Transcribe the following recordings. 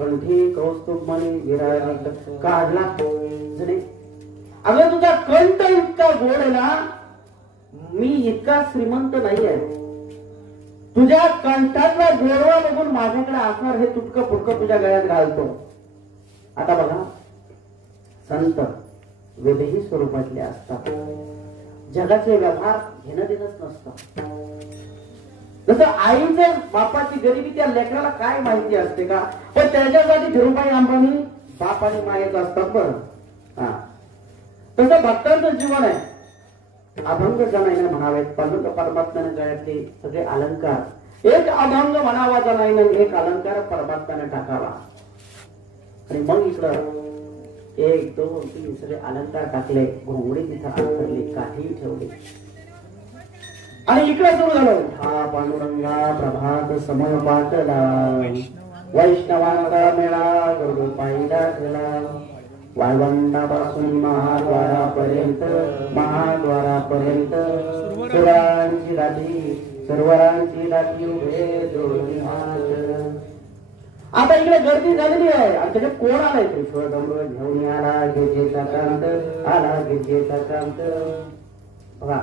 कंठी कौस्तुभ मणी विराज काढला जणे अगं तुझा कंठ इतका गोड आहे ना, मी इतका श्रीमंत नाही आहे. तुझ्या कंठातला गोडवा बघून माझ्याकडे असणार हे तुटकं फुटकं तुझ्या गळ्यात घालतो. आता बघा, संत विदेही स्वरूपातले असतात. जगाचे व्यवहार घेणं देणंच नसतं. जसं आईचं बापाची गरिबी त्या लेकराला काय माहिती असते का? पण त्याच्यासाठी धीरूभाई अंबानी बाप आणि मायेच असतात बरं. हा, तसं भक्तांचं जीवन आहे. अभंग जनाईने म्हणावेत, परमात्म्याने गळ्यातले सगळे अलंकार एक अभंग म्हणावा जनाईने, एक अलंकार परमात्म्याने टाकावा. आणि मग इकडं 1 2 3 सगळे अलंकार टाकले, घोंगडी तिथं अंतरली, काठी ठेवली आणि इकडे सुरू झालं. हा पांडुरंगा प्रभात समय पाटला, वैष्णवांचा मेळा गुरु पाहिला गेला. वाळवंटापासून महाद्वारापर्यंत सुरांची दाटी सर्वरांची दाटी उभे दोन्ही हात. आता इकडे गर्दी झालेली आहे आणि त्याच्यात कोण आलाय? कृष्ण घेऊन आला गिरजेचा कांत, आला गिरजेचा कांत. बघा,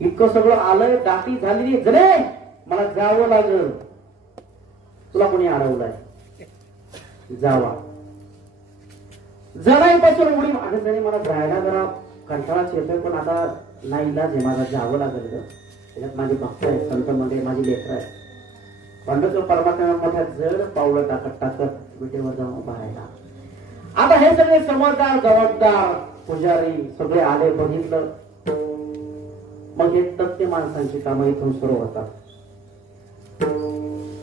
इतकं सगळं आलंय, दाटी झालेली. गणे मला जावं लागल. तुला कोणी अडवलाय? जावा. जणाईपासून उडी मागत जणी मला जायला जरा कंटाळाच येतोय, पण आता नाही इलाज आहे, मला जावं लागेल. त्याच्यात माझे भक्त आहेत, संत मध्ये माझी लेकर आहे. पंढरपूर परमात्मा मोठ्या जड पावलं टाकत टाकत विटेवर जाऊन बाहेर. आता हे सगळे समजदार जबाबदार पुजारी सगळे आले, बघितलं. मग हे तथ्य माणसांची कामं इथून सुरू होतात.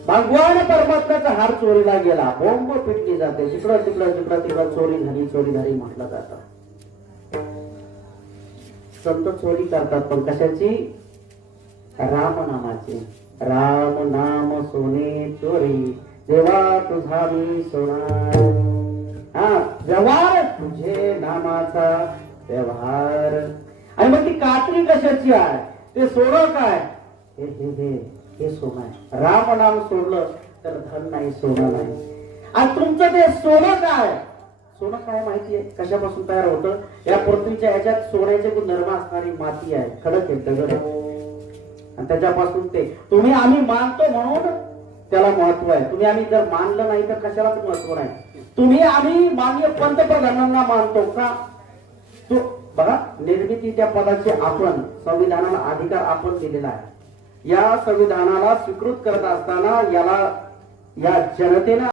भगवान परमात्म्याचा हार चोरीला गेला, बोंब पिटली जाते. जिकडं तिकडं चोरी झाली म्हटलं जातं. संत चोरी करतात, पण कशाची? राम नामाची. राम नाम सोने चोरी, देवा तुझा मी सोनार. हा, व्यवहार तुझे नामाचा व्यवहार. आणि मग ती कात्री कशाची आहे? ते सोनं काय? हे सोनं आहे. राम नाम सोडलं तर धन नाही, सोनं नाही. आणि तुमचं ते सोनं काय? सोनं काय माहितीये कशापासून तयार होतं? या पृथ्वीच्या ह्याच्यात सोन्याचे गुणधर्म असणारी माती आहे, खडक आहे, दगड आहे. आणि त्याच्यापासून ते तुम्ही आम्ही मानतो म्हणून त्याला महत्व आहे. तुम्ही आम्ही जर मानलं नाही तर कशालाच महत्व नाही. तुम्ही आम्ही माननीय पंतप्रधानांना मानतो का? तो बघा, निर्मितीच्या पदाचे आपण संविधानाला अधिकार आपण दिलेला आहे. या संविधानाला स्वीकृत करत असताना या जनतेला